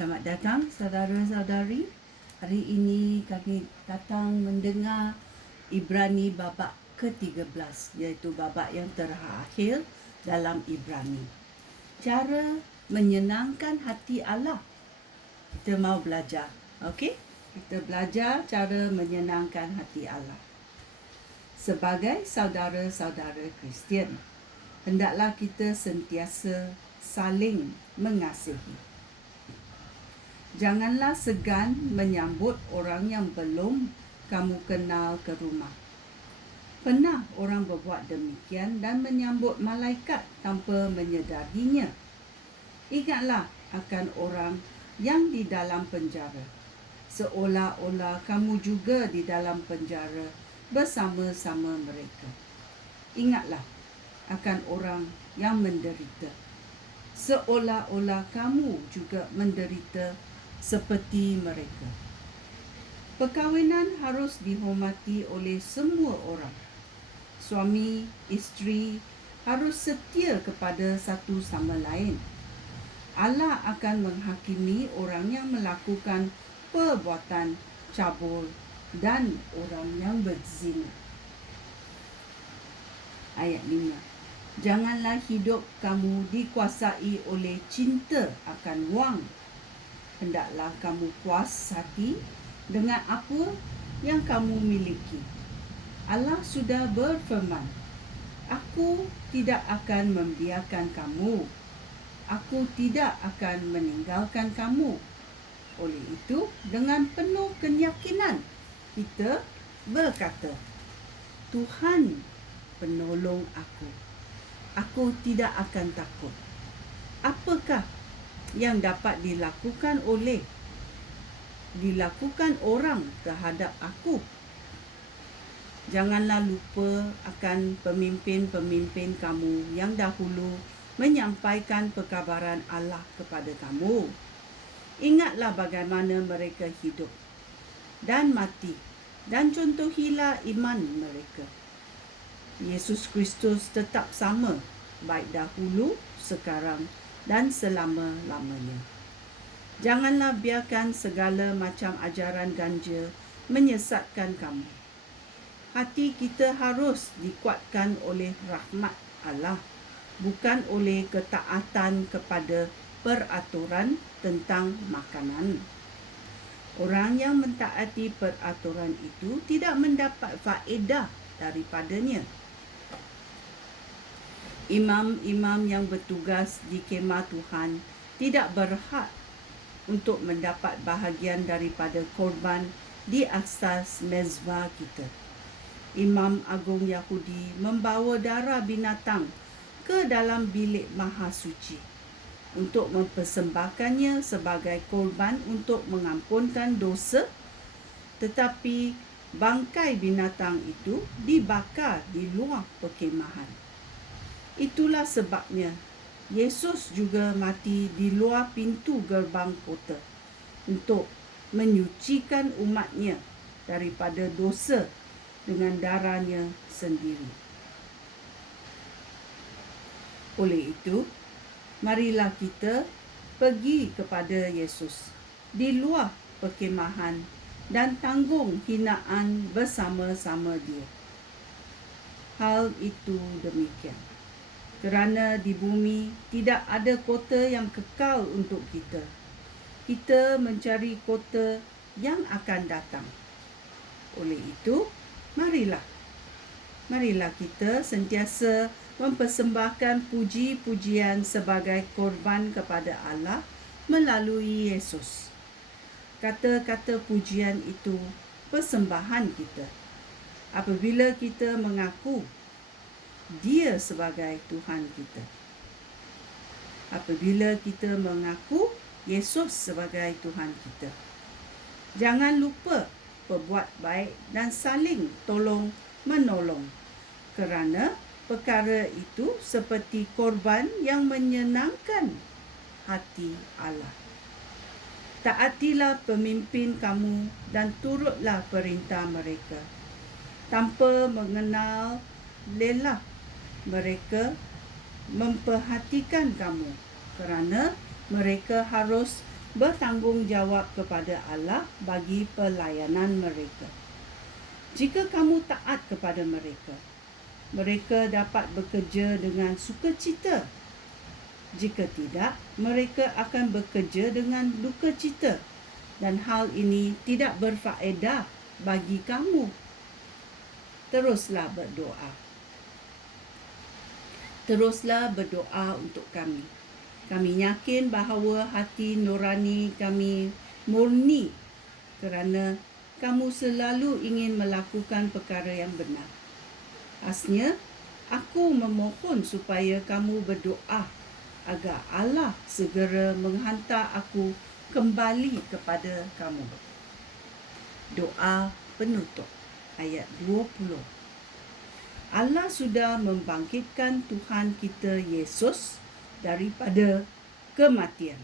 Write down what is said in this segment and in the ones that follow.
Selamat datang saudara-saudari. Hari ini kami datang mendengar Ibrani babak ke-13, iaitu babak yang terakhir dalam Ibrani. Cara menyenangkan hati Allah. Kita mau belajar, okey? Kita belajar cara menyenangkan hati Allah. Sebagai saudara-saudara Kristian, hendaklah kita sentiasa saling mengasihi. Janganlah segan menyambut orang yang belum kamu kenal ke rumah. Pernah orang berbuat demikian dan menyambut malaikat tanpa menyedarinya. Ingatlah akan orang yang di dalam penjara, seolah-olah kamu juga di dalam penjara bersama-sama mereka. Ingatlah akan orang yang menderita, seolah-olah kamu juga menderita seperti mereka. Perkahwinan harus dihormati oleh semua orang. Suami, isteri harus setia kepada satu sama lain. Allah akan menghakimi orang yang melakukan perbuatan cabul dan orang yang berzina. Ayat 5. Janganlah hidup kamu dikuasai oleh cinta akan wang. Hendaklah kamu puas hati dengan apa yang kamu miliki. Allah sudah berfirman, Aku tidak akan membiarkan kamu. Aku tidak akan meninggalkan kamu. Oleh itu, dengan penuh keyakinan, kita berkata, Tuhan penolong aku. Aku tidak akan takut. Apakah yang dapat dilakukan orang terhadap aku? Janganlah lupa akan pemimpin-pemimpin kamu yang dahulu menyampaikan perkabaran Allah kepada kamu. Ingatlah bagaimana mereka hidup dan mati, dan contohilah iman mereka. Yesus Kristus tetap sama, baik dahulu, sekarang, dan selama-lamanya. Janganlah biarkan segala macam ajaran ganja menyesatkan kamu. Hati kita harus dikuatkan oleh rahmat Allah, bukan oleh ketaatan kepada peraturan tentang makanan. Orang yang mentaati peraturan itu tidak mendapat faedah daripadanya. Imam-imam yang bertugas di kemah Tuhan tidak berhak untuk mendapat bahagian daripada korban di atas mezbah kita. Imam Agung Yahudi membawa darah binatang ke dalam bilik maha suci untuk mempersembahkannya sebagai korban untuk mengampunkan dosa, tetapi bangkai binatang itu dibakar di luar perkemahan. Itulah sebabnya Yesus juga mati di luar pintu gerbang kota untuk menyucikan umatnya daripada dosa dengan darahnya sendiri. Oleh itu, marilah kita pergi kepada Yesus di luar perkemahan dan tanggung hinaan bersama-sama Dia. Hal itu demikian kerana di bumi tidak ada kota yang kekal untuk kita. Kita mencari kota yang akan datang. Oleh itu, marilah kita sentiasa mempersembahkan puji-pujian sebagai korban kepada Allah melalui Yesus. Kata-kata pujian itu persembahan kita. Apabila kita mengaku Dia sebagai Tuhan kita. Apabila kita mengaku Yesus sebagai Tuhan kita. Jangan lupa berbuat baik dan saling tolong-menolong, kerana perkara itu seperti korban yang menyenangkan hati Allah. Taatilah pemimpin kamu dan turutlah perintah mereka. Tanpa mengenal lelah, mereka memperhatikan kamu kerana mereka harus bertanggungjawab kepada Allah bagi pelayanan mereka. Jika kamu taat kepada mereka, mereka dapat bekerja dengan sukacita. Jika tidak, mereka akan bekerja dengan duka cita, dan hal ini tidak berfaedah bagi kamu. Teruslah berdoa. Teruslah berdoa untuk kami. Kami yakin bahawa hati nurani kami murni kerana kamu selalu ingin melakukan perkara yang benar. Khasnya, aku memohon supaya kamu berdoa agar Allah segera menghantar aku kembali kepada kamu. Doa penutup ayat 20. Allah sudah membangkitkan Tuhan kita Yesus daripada kematian.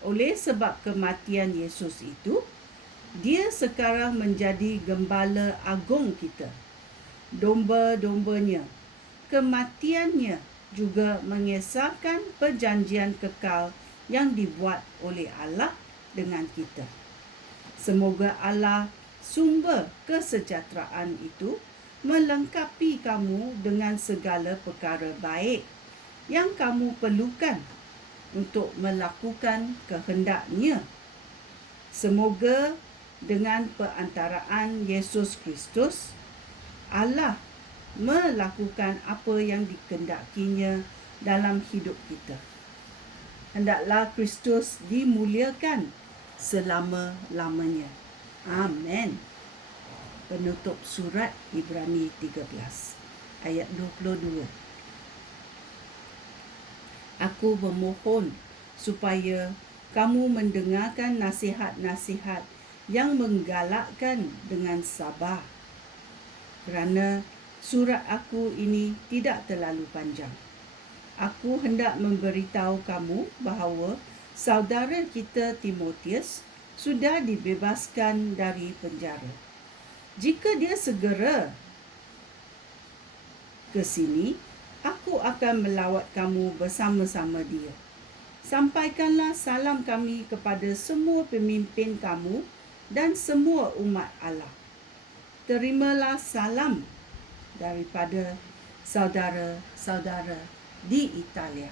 Oleh sebab kematian Yesus itu, dia sekarang menjadi gembala agung kita. Domba-dombanya, kematiannya juga mengesahkan perjanjian kekal yang dibuat oleh Allah dengan kita. Semoga Allah, sumber kesejahteraan itu, melengkapi kamu dengan segala perkara baik yang kamu perlukan untuk melakukan kehendak-Nya. Semoga dengan perantaraan Yesus Kristus, Allah melakukan apa yang dikehendakinya dalam hidup kita. Hendaklah Kristus dimuliakan selama-lamanya. Amin. Penutup surat Ibrani 13 ayat 22. Aku memohon supaya kamu mendengarkan nasihat-nasihat yang menggalakkan dengan sabar, kerana surat aku ini tidak terlalu panjang. Aku hendak memberitahu kamu bahawa saudara kita Timotius sudah dibebaskan dari penjara. Jika dia segera ke sini, aku akan melawat kamu bersama-sama dia. Sampaikanlah salam kami kepada semua pemimpin kamu dan semua umat Allah. Terimalah salam daripada saudara-saudara di Italia.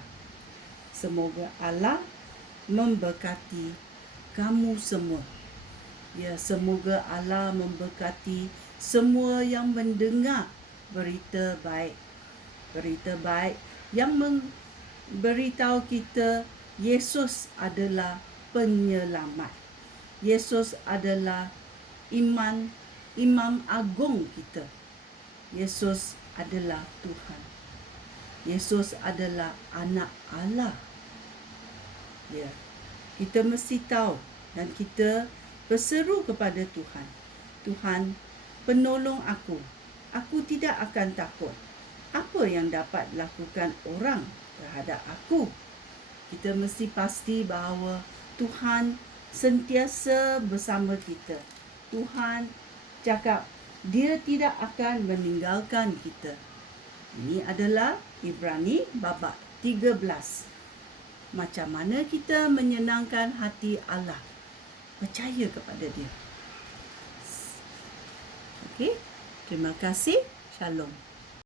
Semoga Allah memberkati kamu semua. Ya, semoga Allah memberkati semua yang mendengar berita baik. Berita baik yang memberitahu kita Yesus adalah penyelamat. Yesus adalah imam agung kita. Yesus adalah Tuhan. Yesus adalah anak Allah. Ya, kita mesti tahu dan kita berseru kepada Tuhan. Tuhan, penolong aku. Aku tidak akan takut. Apa yang dapat lakukan orang terhadap aku? Kita mesti pasti bahawa Tuhan sentiasa bersama kita. Tuhan cakap dia tidak akan meninggalkan kita. Ini adalah Ibrani babak 13. Macam mana kita menyenangkan hati Allah? Percaya kepada dia. Okey, terima kasih. Shalom.